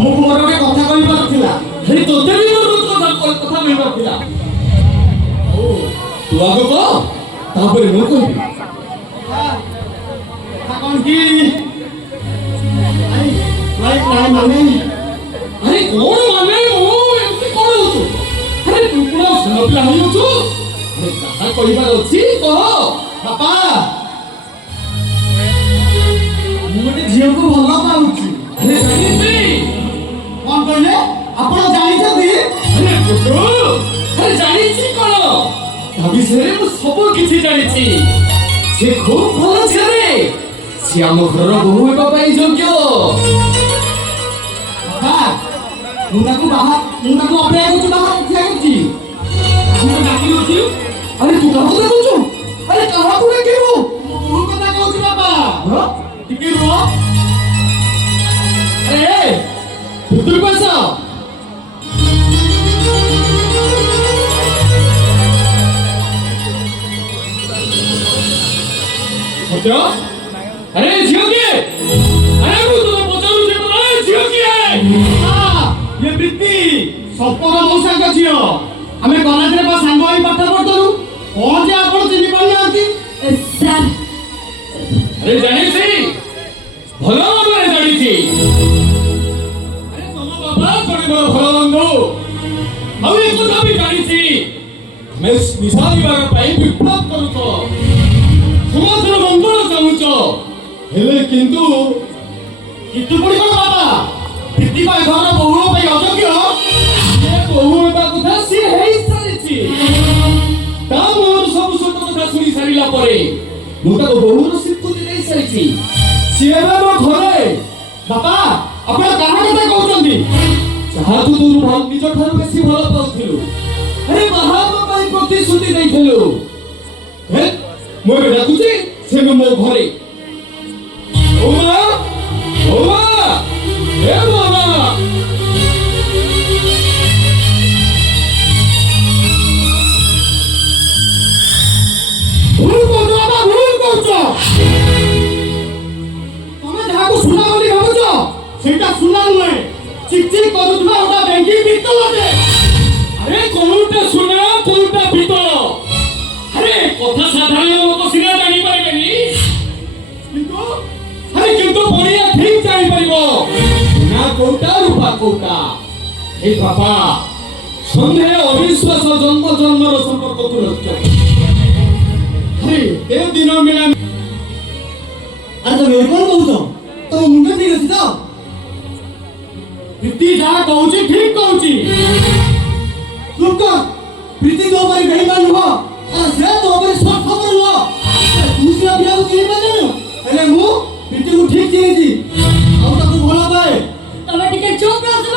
ତମକୁ ମୋର ଗୋଟେ କଥା କହିବାର ଥିଲା, ଖାଲି ତୋତେ ବି ମୋର କଥା କହିବାର ଥିଲା। ତୁ ଆଗ କହ, ତାପରେ ମୁଁ କହିବି। କଣ କି ମାନେ ଆରେ କଣ ମାନେ ମୁଁ ଏମିତି କଣ ହଉଛୁ? ଆରେ ତୁ କଣ ସାନ ପିଲା ହେଇଯାଉଛୁ? ଆରେ ଯାହା କହିବାର ଅଛି କହ। ବାପା, ମୁଁ ଗୋଟେ ଝିଅକୁ ଭଲ ପାଉଛି। ଆରେ ଜାଣିଛି। କଣ କହିଲେ? ଆପଣ ଜାଣିଛନ୍ତି? ଆରେ ଜାଣିଛି କଣ? ତା ବିଷୟରେ ମୁଁ ସବୁ କିଛି ଜାଣିଛି। ସେ ଖୁବ୍ ଭଲ ଝିଅରେ, ସେ ଆମ ଘରର ବୋହୂ ହେବା ପାଇଁ ଯୋଗ୍ୟ। ମୁଁ ତାକୁ ଅପେକ୍ଷା କରୁଛି, ବାହାରେ ଠିଆ କରୁଛି। ମୁଁ ଡାକି ଦଉଛି। ଆରେ ତୁ କାହାକୁ ଡାକୁଛୁ? ଆରେ କାହାକୁ ଡାକିବୁ? ବୋହୂ କଥା କହୁଛି ବାପା। ଟିକେ ରୁହ। ଆରେ ଭିତରକୁ ଆସ। अरे झियो किए? अरे वो तो पचारू से बोला है झियो किए? हाँ, ये प्रीति सपना मौसा का झियो। हमें कॉलेज रे पास सांगो ही पाठ पढ़तलु। कौन जे आपण चिनी पानी आती? सर। अरे जानी सी? भलो भाବରେ ଜାଣିଛି। अरे ତମ ବାବା ଜଣେ ବଡ଼ ଭଲ ବନ୍ଧୁ। ଆଉ ଏ କଥା ବି ଜାଣିଛି। ଆମେ ନିଶା ନିବାରଣ ପାଇଁ ବିପ୍ଳବ କରୁଛ। ସମାଜର ମଙ୍ଗଳ ଚାହୁଁଛ, ହେଲେ କିନ୍ତୁ ପୁଣି କଣ ବାବା? ପ୍ରୀତି ପାଇଁ ଘରର ବୋହୂ ପାଇଁ ଅଯୋଗ୍ୟ। ସେ ବୋହୂ ହେବା କଥା ସିଏ ହେଇସାରିଛି। ତା ମୁହଁରୁ ସବୁ ସତ କଥା ଶୁଣି ସାରିଲା ପରେ ମୁଁ ତାକୁ ବୋହୂର ସ୍ୱୀକୃତି ଦେଇ ସାରିଛି। ସିଏ ଏବେ ମୋ ଘରେ। ବାପା, ଆପଣ କାହା କଥା କହୁଛନ୍ତି? ଯାହାକୁ ତୁ ନିଜ ଠାରୁ ବେଶୀ ଭଲ ପାଉଥିଲୁ, ଆରେ ବାହା ହେବା ପାଇଁ ପ୍ରତିଶ୍ରୁତି ଦେଇଥିଲୁ। ମୁଁ ଏବେ ଡାକୁଛି, ସେ ମୋ ଘରେ। ବୋମା, ବୋମା, ଏ ବୋମା। ଭୁଲ କହୁଛ ବାବା, ଭୁଲ କହୁଛ। ତମେ ଯାହାକୁ ସୁନା ବୋଲି ଭାବୁଛ, ସେଇଟା ସୁନା ନୁହେଁ। ଚିକ୍ ଚିକ୍ କରୁଥିବା ଗୋଟେ ବେଙ୍ଗି ପିତ୍ତଳଟେ। ଆରେ କୋଉଟା ସୁନା, କୋଉଟା ପିତ୍ତଳ? ଆରେ କଥା ସାଧାରଣ ଲୋକ ସିନା ଜାଣିପାରିବେନି, କିନ୍ତୁ ବଢିଆ ଠିକ ଜାଣିପାରିବ ସୁନା କୋଉଟା, ରୂପା କୋଉଟା। ଏ ବାପା, ସନ୍ଦେହ ଅବିଶ୍ୱାସ ଜନ୍ମ ଜନ୍ମର ସମ୍ପର୍କକୁ ରକ୍ଷା। ଆରେ ଏ ଦିନ ମିଳା। ଆରେ ତମେ କଣ କହୁଛ? ତମ ମୁଣ୍ଡ ଠିକ ଅଛି ତ? ପ୍ରୀତି ଯାହା କହୁଛି ଠିକ କହୁଛି। ପ୍ରୀତି ତୋ ପାଇଁ ବେଇମାନ ନୁହଁ, ସେ ତୋ ପାଇଁ ସ୍ୱାର୍ଥପର ନୁହଁ। ତୁ ସିନା ପିଲାକୁ ଚିହ୍ନି ପାରିଲୁ, ହେଲେ ମୁଁ ପ୍ରୀତିକୁ ଠିକ ଚିହ୍ନିଛି, ଆଉ ତାକୁ ଭଲ ପାଏ। ତମେ ଟିକେ ଚୁପ୍ ରହିବ।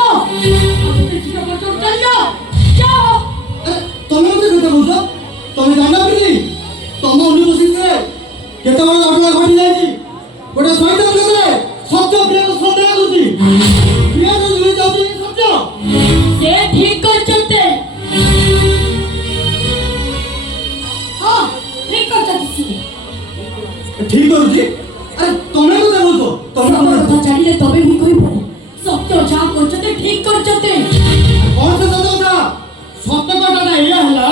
ତମେ ମତେ କେତେ କହୁଛ? ତମେ ଜାଣ ପ୍ରୀତି, ତମ ଅନୁପସ୍ଥିତିରେ କେତେ ବଡ଼ ଘଟଣା ଘଟି ଯାଇଛି। ଗୋଟେ ଶୈତାନ ଲୋକରେ ସତ୍ୟ ପ୍ରିୟାକୁ ସନ୍ଦେହ କରୁଛି। ପ୍ରିୟା ଦୂରେଇ ଯାଉଛି ସତ୍ୟ। ସେ ଠିକ କରିଛନ୍ତି। ଠିକ କରୁଛି? ଆରେ ତମେ କଥା କହୁଛ? ତମେ କଥା ଜାଣିଲେ ତମେ ହିଁ କହିବ। ସତ୍ୟ ଯାହା କରୁଛନ୍ତି ଠିକ କରୁଛନ୍ତି। କଣ ସେ ସତ କଥା? ସତ କଥାଟା ଏଇଆ ହେଲା,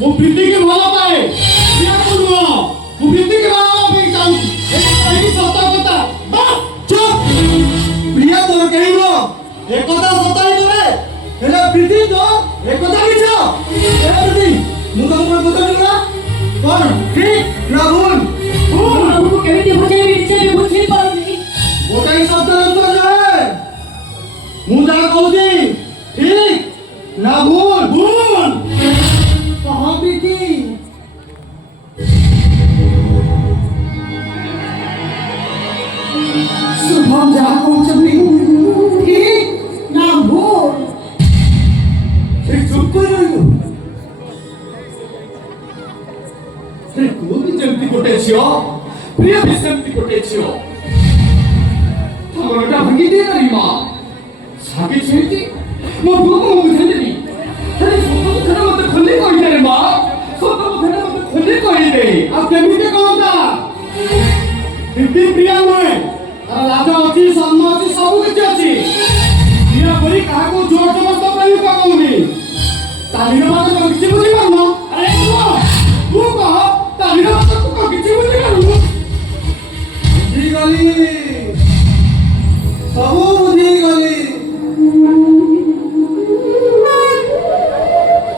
ମୁଁ ପ୍ରୀତିକି ଭଲ ପାଏ, ପ୍ରିୟାକୁ ନୁହଁ। ମୁଁ ପ୍ରୀତିକି ଭଲ ପାଇବା ପାଇଁ ଚାହୁଁଛି। ଏଇ ସତ କଥା। ବାସ୍ ଚୁପ୍। ପ୍ରିୟା ତୋର କେହି ନୁହଁ, ଏକଥା ସତ ହେଇପାରେ, ହେଲେ ପ୍ରୀତି ତ ଏକଥା ମିଛ। ପ୍ରୀତି, ମୁଁ ତମକୁ ପଚାରିଲି ନା, କଣ ଠିକ ନା ଭୁଲ? ମୁଁ କେମିତି ବୁଝେଇବି, ନିଜେ ବି ବୁଝି ପାରୁନି। ଗୋଟାଏ ଶବ୍ଦ ଉତ୍ତର ଦେବେ। ମୁଁ ଯାହା କହୁଛି ଠିକ ନା ଭୁଲ? ଭୁଲ। କହ ପ୍ରୀତି। ଶୁଭମ ଯାହା କହୁଛନ୍ତି ଠିକ ନା ଭୁଲ? ଚୁପ୍ କରି ରହିଲୁ। ତୁ ବି ଯେମିତି ଗୋଟେ ଝିଅ, ପ୍ରିୟା ବି ସେମିତି ଗୋଟେ ଝିଅ। ତମରଟା ଭାଙ୍ଗି ଦେଇପାରିବି ମା। ସାଗି ଛୁଇଁଛି ମୋ ପୁଅକୁ ମୁଁ ବୁଝେଇଦେବି। ହେଲେ ସତ କଥାଟା ମତେ ଖୋଲି କହିଦେ ମା। ସତ କଥାଟା ମତେ ଖୋଲି କହିଦେ। ଆଉ କେମିତି କହନ୍ତା? ପ୍ରୀତି ପ୍ରିୟା ନୁହେଁ, ତାର ଲାଜ ଅଛି, ସମ୍ମାନ ଅଛି, ସବୁ କିଛି ଅଛି। ଜୋର ଜବରଦସ୍ତ କରି କହୁନି ତାଲିର ବାଟ ତ କିଛି ବୁଝିପାରୁନ ଆରେ ତୁ କହ ତାଲିର ବାଟ ତୁ କହ କିଛି ବୁଝିପାରୁନୁ ବୁଝିଗଲି ସବୁ ବୁଝିଗଲି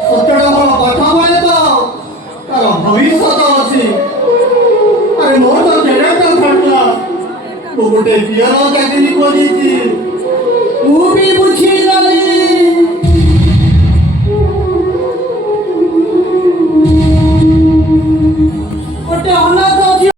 ସତ୍ୟଟା ଭଲ ପାଠ ପଢ଼େ ତ ତାର ଭବିଷ୍ୟତ ଅଛି ଆରେ ମୋର ତ କ୍ୟାରେକ୍ଟର ଫାଟିଲା ମୁଁ ଗୋଟେ ପିଅର ଚାକିରି କରିଛି